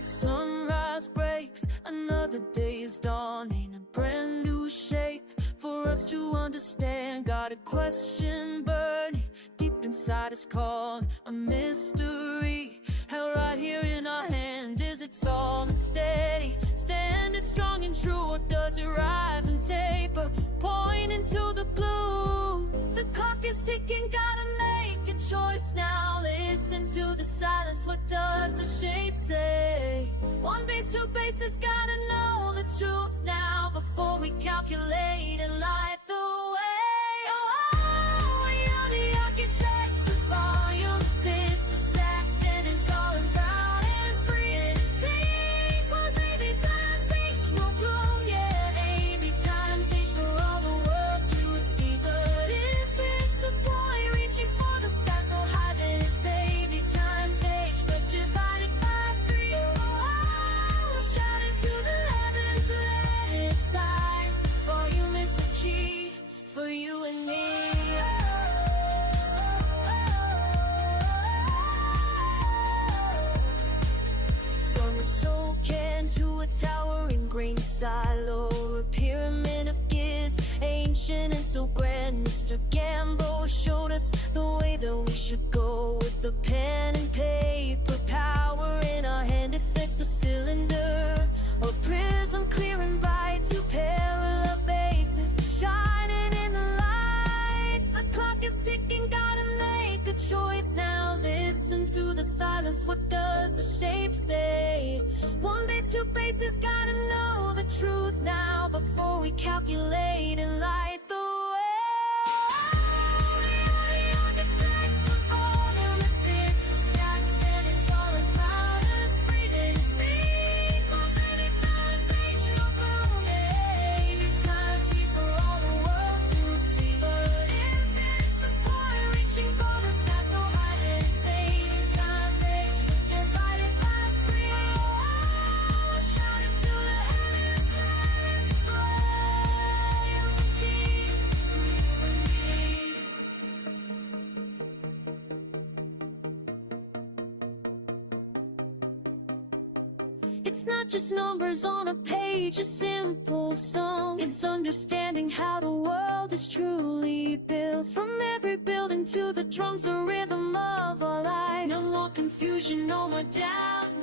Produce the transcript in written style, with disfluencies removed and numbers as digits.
Sunrise breaks, another day is dawning, a brand new shape for us to understand. Got a question burning deep inside us, called a mystery, held right here in our hand. Is it tall and steady, standing strong and true, or does it rise and taper, pointing to the blue? The clock is ticking, gotta make a choice now. Listen to the silence, what does the shape say? One base, two bases, gotta know the truth now before we calculate and light the way. Oh, we are the architects of volume. Fits the stack, standing tall and proud and free. And it's T equals AB times H, no clue, yeah. AB times H for all the world to see. But if it's the boy reaching for the sky so high, then it's AB times H, but divided by 3. Oh, shout it to the heavens, let it fly. Volume is the key for you and me. From a soul can to a towering green silo, a pyramid of gears, ancient and so grand. Mr. Gamboa showed us the way that we should go, with the pen and paper, power in our hand. If it's a cylinder or prism, clear and bright, two parallel bases shining in the light. The clock is ticking, gotta make a choice now. Listen to the silence, what does the shape say? One base, two bases, gotta know the truth now before we calculate and light the way. It's not just numbers on a page, a simple song. It's understanding how the world is truly built. From every building to the drums, the rhythm of our life. No more confusion, no more doubt.